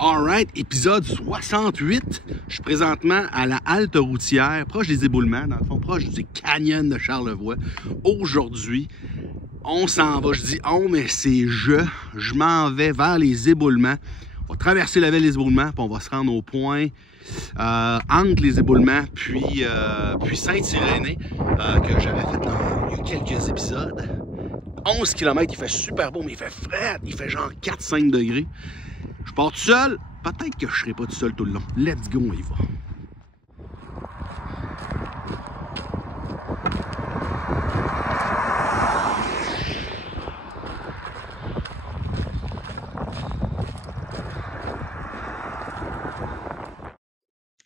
Alright, épisode 68. Je suis présentement à la halte routière, proche des éboulements, dans le fond, proche du canyon de Charlevoix. Aujourd'hui, on s'en va. Je dis on, mais c'est je m'en vais vers les éboulements. On va traverser la ville des éboulements, puis on va se rendre au point entre les éboulements, puis Saint-Irénée, que j'avais fait il y a quelques épisodes. 11 km, il fait super beau, mais il fait frais. Il fait genre 4-5 degrés. Je pars tout seul. Peut-être que je ne serai pas tout seul tout le long. Let's go, on y va.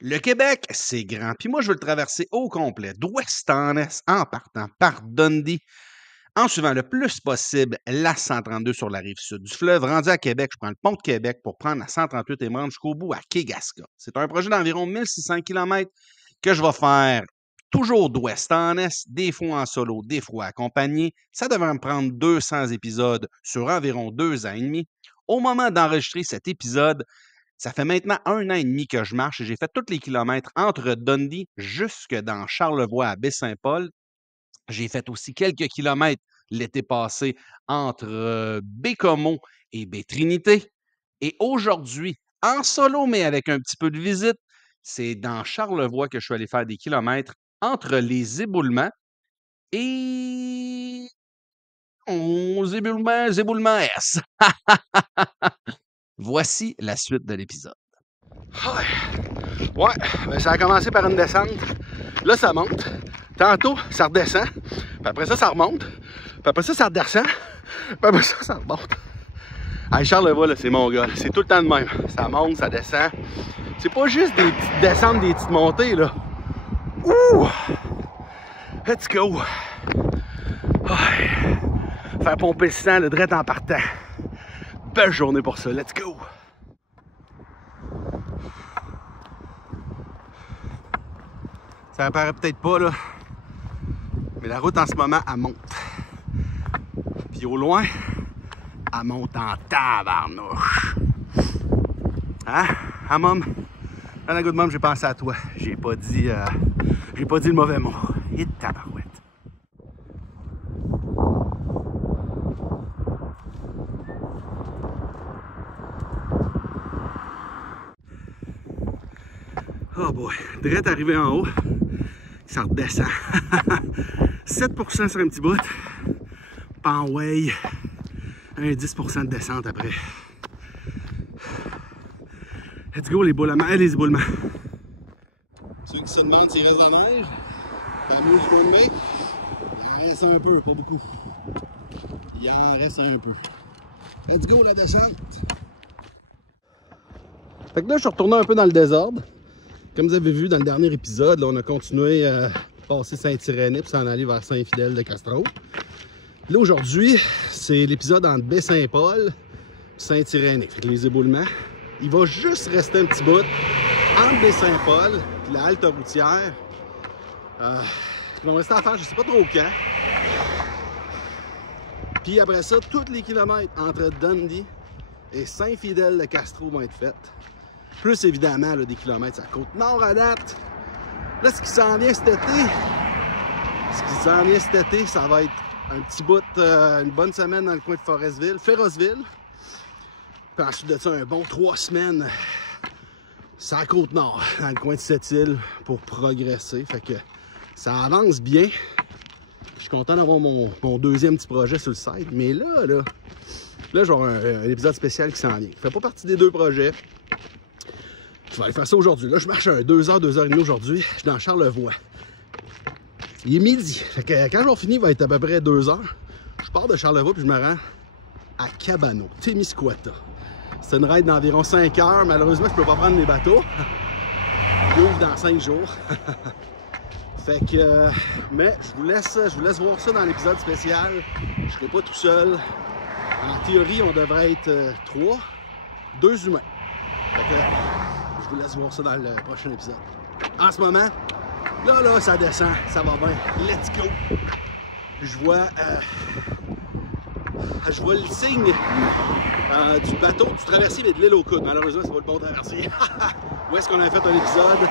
Le Québec, c'est grand. Puis moi, je veux le traverser au complet, d'ouest en est, en partant par Dundee, en suivant le plus possible la 132 sur la rive sud du fleuve. Rendu à Québec, je prends le pont de Québec pour prendre la 138 et me rendre jusqu'au bout à Kegaska. C'est un projet d'environ 1600 km que je vais faire toujours d'ouest en est, des fois en solo, des fois accompagné. Ça devrait me prendre 200 épisodes sur environ 2 ans et demi. Au moment d'enregistrer cet épisode, ça fait maintenant 1 an et demi que je marche et j'ai fait tous les kilomètres entre Dundee jusque dans Charlevoix à Baie-Saint-Paul. J'ai fait aussi quelques kilomètres l'été passé entre Baie-Comeau et Baie-Trinité. Et aujourd'hui, en solo, mais avec un petit peu de visite, c'est dans Charlevoix que je suis allé faire des kilomètres entre les éboulements et éboulements S. Voici la suite de l'épisode. Ouais, ben ça a commencé par une descente. Là, ça monte. Tantôt, ça redescend. Puis après ça, ça remonte. Puis après ça, ça redescend. Puis après ça, ça remonte. Hey, Charlevoix, là, c'est mon gars. C'est tout le temps de même. Ça monte, ça descend. C'est pas juste des petites descentes, des petites montées, là. Ouh! Let's go! Ouais. Faire pomper le sang, le direct en partant. Belle journée pour ça. Let's go! Ça apparaît peut-être pas, là. Mais la route, en ce moment, elle monte. Puis au loin, elle monte en tabarnouche. Hein? Hein, Mom? Dans la good Mom, j'ai pensé à toi. J'ai pas dit le mauvais mot. Et tabarouette. Oh boy, direct arrivé en haut, ça redescend. 7% sur un petit bout, pas en way, un 10% de descente après. Let's go les éboulements. Ceux qui se demandent s'il reste dans la neige, ça bouge le mai. Il en reste un peu, pas beaucoup. Il en reste un peu. Let's go la descente. Fait que là, je suis retourné un peu dans le désordre. Comme vous avez vu dans le dernier épisode, là, on a continué à passer Saint-Irénée pour s'en aller vers Saint-Fidèle de Castro. Là, aujourd'hui, c'est l'épisode entre Baie-Saint-Paul et Saint-Irénée. Fait que les éboulements, il va juste rester un petit bout entre Baie-Saint-Paul et la halte routière. Il va rester à faire, je ne sais pas trop quand. Puis après ça, tous les kilomètres entre Dundee et Saint-Fidèle de Castro vont être faits. Plus évidemment là, des kilomètres à côte nord à date. Là, ce qui s'en vient cet été, ça va être un petit bout, une bonne semaine dans le coin de Ferrosville. Puis ensuite de ça, un bon 3 semaines sur la côte nord, dans le coin de Sept-Îles, pour progresser. Fait que ça avance bien. Je suis content d'avoir mon deuxième petit projet sur le site. Mais là, je vais avoir un épisode spécial qui s'en vient. Il fait pas partie des 2 projets. Je vais aller faire ça aujourd'hui. Là, je marche un 2h, 2h30 aujourd'hui. Je suis dans Charlevoix. Il est midi. Fait que quand je vais finir, il va être à peu près 2h. Je pars de Charlevoix puis je me rends à Cabano, Témiscouata. C'est une ride d'environ 5 heures. Malheureusement, je ne peux pas prendre les bateaux. Il ouvre dans 5 jours. Fait que, mais je vous laisse voir ça dans l'épisode spécial. Je ne serai pas tout seul. En théorie, on devrait être 3, 2 humains. Fait que, je vous laisse voir ça dans le prochain épisode. En ce moment, là, ça descend, ça va bien. Let's go! Je vois le signe du bateau du traversier, mais de l'île aux coudes. Malheureusement, c'est pas le bon traversier. Où est-ce qu'on avait fait un épisode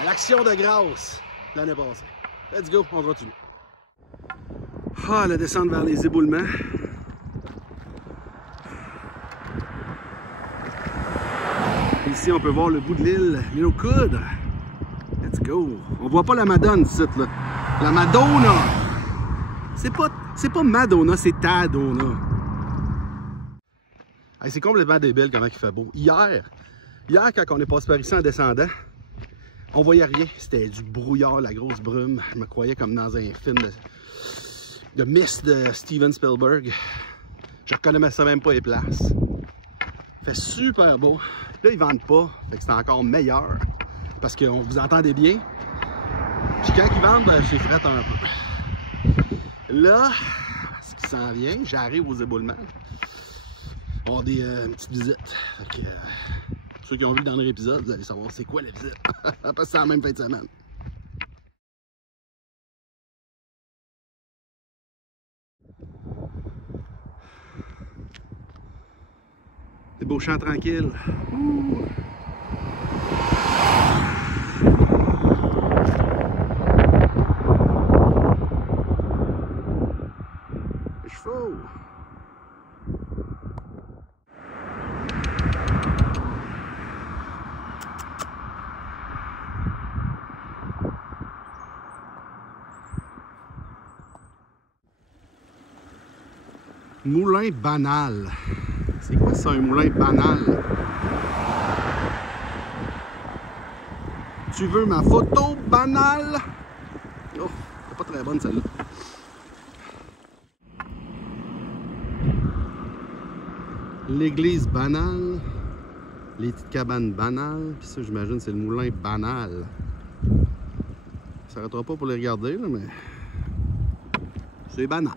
à l'Action de grâce l'année passée. Let's go, on continue. Ah, la descente vers les éboulements. Ici, on peut voir le bout de l'île aux coudes. Let's go. On voit pas la Madone ici, là. La Madonna. C'est pas Madonna, c'est Tadona. Hey, c'est complètement débile comment il fait beau. Hier, quand on est passé par ici en descendant, on voyait rien. C'était du brouillard, la grosse brume. Je me croyais comme dans un film de Mist de Steven Spielberg. Je reconnaissais même pas les places. Il fait super beau. Là, ils vendent pas. Fait que c'est encore meilleur. Parce que vous entendez bien. Puis quand ils vendent, ben, c'est fret un peu. Là, ce qui s'en vient, j'arrive aux éboulements. On va avoir une petite visite. Fait que, ceux qui ont vu le dernier épisode, vous allez savoir c'est quoi la visite. Parce que c'est la même fin de semaine. Des beaux champs tranquilles. Ouh. Les chevaux. Moulin banal. C'est quoi ça, un moulin banal? Tu veux ma photo banale? Oh, c'est pas très bonne celle-là. L'église banale. Les petites cabanes banales. Puis ça, j'imagine, c'est le moulin banal. Ça s'arrêtera pas pour les regarder, là, mais c'est banal.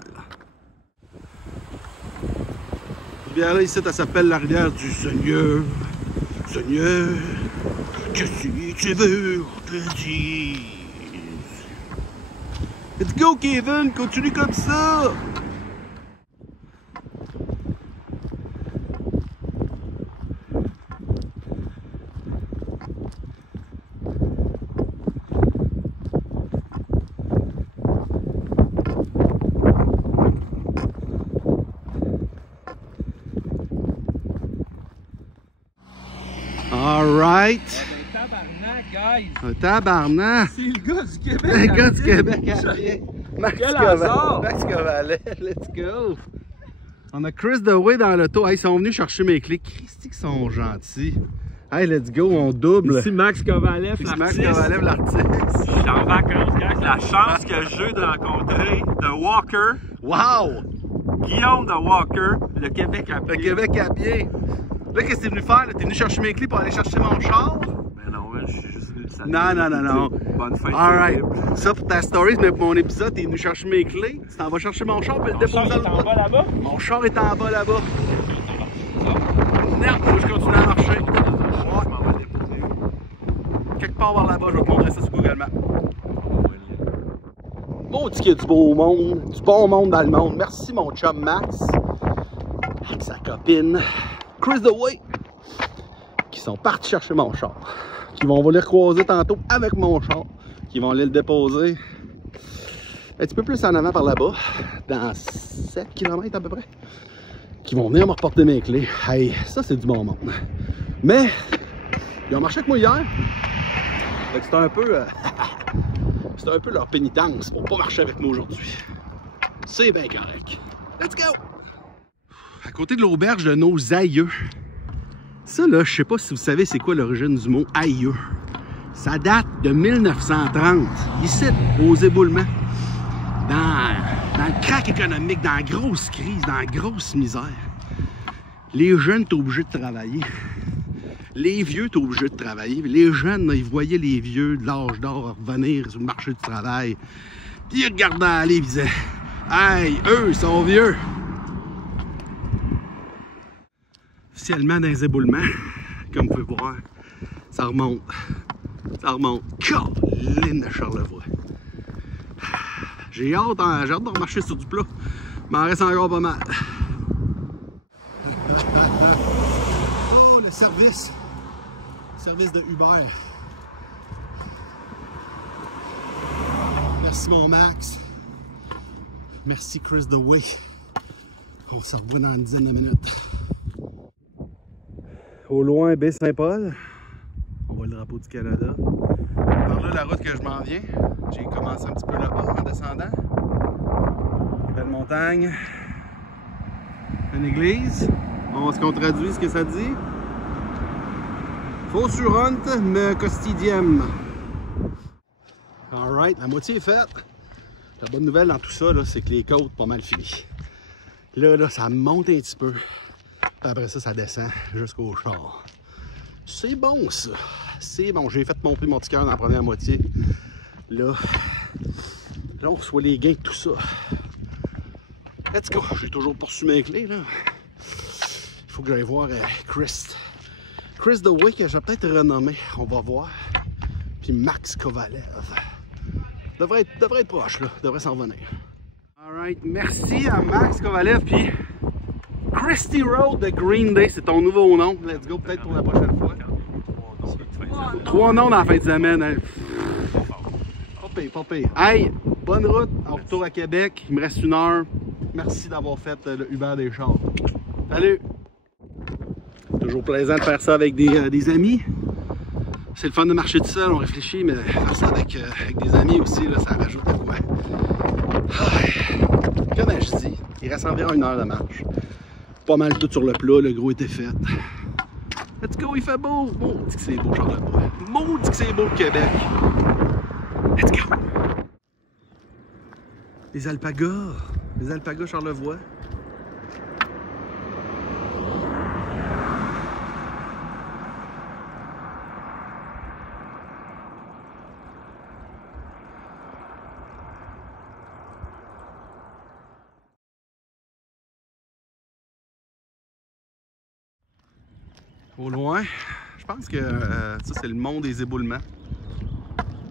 Bien là, ici, ça s'appelle la rivière du Seigneur. Seigneur, que si tu veux, on te dise. Let's go, Kevin, continue comme ça. Alright. Un tabarnak, guys. Un tabarnak. C'est le gars du Québec. Le gars du Québec à pied. Quel hasard. Max Covalet, let's go. On a Chris DeWay dans l'auto. Hey, ils sont venus chercher mes clés. Christy, qu'ils sont gentils. Hey, let's go, on double. Ici Max Kovalev, l'artiste. Max Kovalev, l'artiste. Je suis en vacances, guys. La chance que j'ai de rencontrer The Walker. Wow! Guillaume The Walker, le Québec à pied. Le Québec à pied. Là, qu'est-ce que t'es venu faire? T'es venu chercher mes clés pour aller chercher mon char? Mais non, je suis juste venu de saluer. Non. Bonne fin de Alright. Ça, pour ta story, mais pour mon épisode, t'es venu chercher mes clés. Tu t'en vas chercher mon char, puis le déposer Ton char est en bas là-bas? Mon char est en bas là-bas. Merde, moi, je continue à marcher. Je m'en vais déposer. Quelque part vers là-bas, je vais te montrer ça sur Google Maps. Bon, qu'il y a du beau monde, du bon monde dans le monde. Merci, mon chum Max, avec sa copine Chris DeWay, qui sont partis chercher mon char. Qui vont les recroiser tantôt avec mon char. Qui vont aller le déposer un petit peu plus en avant par là-bas, dans 7 km à peu près. Qui vont venir me reporter mes clés. Hey, ça, c'est du bon monde. Mais, ils ont marché avec moi hier. C'était un peu... c'est un peu leur pénitence pour pas marcher avec moi aujourd'hui. C'est bien correct. Let's go! À côté de l'auberge de nos aïeux. Ça, là, je sais pas si vous savez c'est quoi l'origine du mot aïeux. Ça date de 1930, ici, aux éboulements. Dans le crack économique, dans la grosse crise, dans la grosse misère. Les jeunes étaient obligés de travailler. Les vieux étaient obligés de travailler. Les jeunes, là, ils voyaient les vieux de l'âge d'or revenir sur le marché du travail. Puis ils regardaient aller et ils disaient « Hey, eux, ils sont vieux! » Officiellement dans les éboulements, comme vous pouvez voir, ça remonte. Ça remonte. Colline de Charlevoix. J'ai hâte de remarcher sur du plat. Il m'en reste encore pas mal. service de Uber. Merci mon Max. Merci Chris The Way. On se revoit dans une dizaine de minutes. Au loin, baie Saint-Paul. On voit le drapeau du Canada. Par là, la route que je m'en viens. J'ai commencé un petit peu là-bas en descendant. Belle montagne. Une église. Est-ce qu'on traduit ce que ça dit? Fossurant me costidiem. Alright, la moitié est faite. La bonne nouvelle dans tout ça, c'est que les côtes pas mal finies. Là, ça monte un petit peu. Puis après ça, ça descend jusqu'au char. C'est bon, ça. C'est bon. J'ai fait monter mon petit cœur dans la première moitié. Là, on reçoit les gains de tout ça. Let's go. J'ai toujours poursuivi mes clés, là. Il faut que j'aille voir Chris The Way, que je vais peut-être renommer. On va voir. Puis Max Kovalev. Devrait être proche, là. Devrait s'en revenir. Alright. Merci à Max Kovalev. Puis Christy Road de Green Day. C'est ton nouveau nom. Let's go. Peut-être pour la prochaine fois. 3 noms dans la fin de semaine. Hein. Pas pire. Hey, bonne route. En retour à Québec. Il me reste 1 heure. Merci d'avoir fait le Uber des chars. Salut! Toujours plaisant de faire ça avec des amis. C'est le fun de marcher tout seul, on réfléchit, mais faire ça avec des amis aussi, là, ça rajoute à quoi. Comme je dis, il reste environ 1 heure de marche. Pas mal tout sur le plat, le gros était fait. Let's go, il fait beau! Maudit que c'est beau, Charlevoix. Maudit que c'est beau, le Québec. Let's go! Les alpagas Charlevoix. Au loin, je pense que ça c'est le mont des éboulements.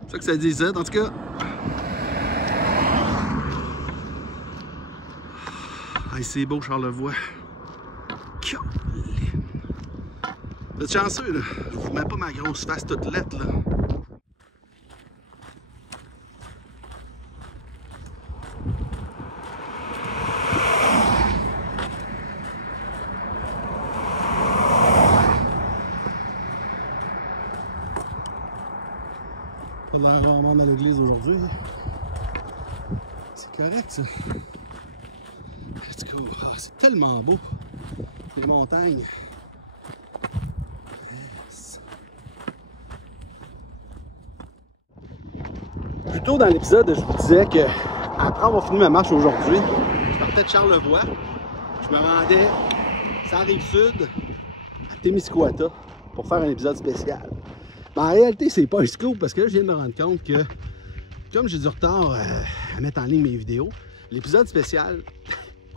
C'est ça que ça disait, en tout cas. Hey, c'est beau Charlevoix. Vous êtes chanceux là, je vous mets pas ma grosse face toute lettre là. Pas l'air rarement à l'église aujourd'hui. C'est correct ça. Let's go. Ah, c'est tellement beau. Les montagnes. Yes. Plus tôt dans l'épisode, je vous disais que après avoir fini ma marche aujourd'hui, je partais de Charlevoix. Je me rendais sur la Rive-Sud à Témiscouata pour faire un épisode spécial. Mais en réalité, c'est pas un scoop parce que là, je viens de me rendre compte que comme j'ai du retard à mettre en ligne mes vidéos, l'épisode spécial,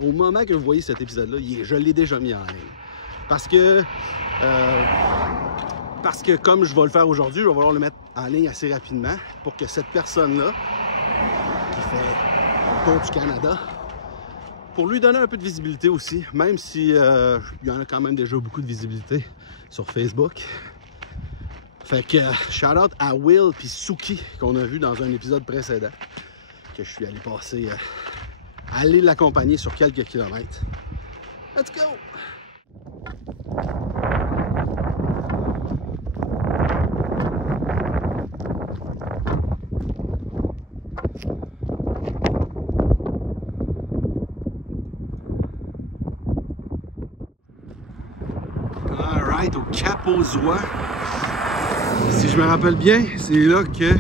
au moment que vous voyez cet épisode-là, je l'ai déjà mis en ligne. Parce que comme je vais le faire aujourd'hui, je vais vouloir le mettre en ligne assez rapidement pour que cette personne-là, qui fait le tour du Canada, pour lui donner un peu de visibilité aussi, même si il y en a quand même déjà beaucoup de visibilité sur Facebook. Fait que shout out à Will puis Suki qu'on a vu dans un épisode précédent, que je suis allé passer, aller l'accompagner sur quelques kilomètres. Let's go! Alright, au Cap aux Oies. Si je me rappelle bien, c'est là que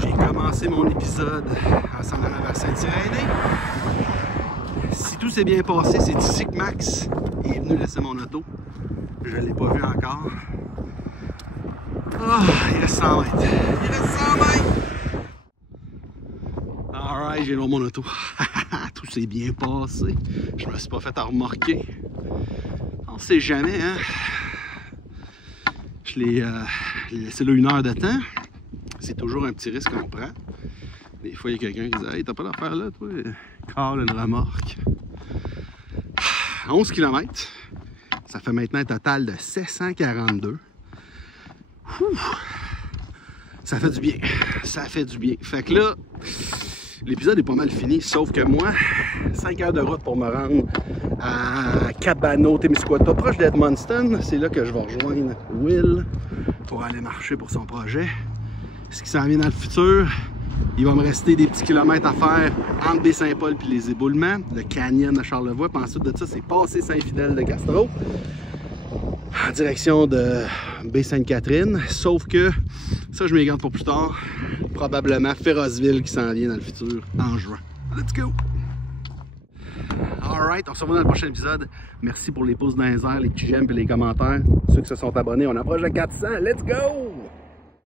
j'ai commencé mon épisode en s'en allant vers Saint-Irénée. Si tout s'est bien passé, c'est ici que Max est venu laisser mon auto. Je ne l'ai pas vu encore. Oh, il reste 100 mètres. Il reste 100 mètres! Alright, j'ai loin mon auto. Tout s'est bien passé. Je me suis pas fait remorquer. On sait jamais, hein? Je l'ai laissé là 1 heure de temps. C'est toujours un petit risque qu'on prend. Des fois, il y a quelqu'un qui dit « Hey, t'as pas d'affaire là, toi? » Call une remorque. 11 km. Ça fait maintenant un total de 742. Ça fait du bien. Ça fait du bien. Fait que là, l'épisode est pas mal fini, sauf que moi, 5 heures de route pour me rendre à Cabano, Témiscouata, proche d'Edmundston. C'est là que je vais rejoindre Will pour aller marcher pour son projet. Ce qui s'en vient dans le futur, il va me rester des petits kilomètres à faire entre Baie-Saint-Paul et les éboulements, le canyon de Charlevoix. Puis ensuite de ça, c'est passer Saint-Fidèle de Castro en direction de Baie-Sainte-Catherine. Sauf que ça, je m'y garde pour plus tard. Probablement Ferroceville qui s'en vient dans le futur en juin. Let's go! Alright, on se revoit dans le prochain épisode. Merci pour les pouces dans les airs, les petits j'aime et les commentaires. Ceux qui se sont abonnés, on approche de 400. Let's go!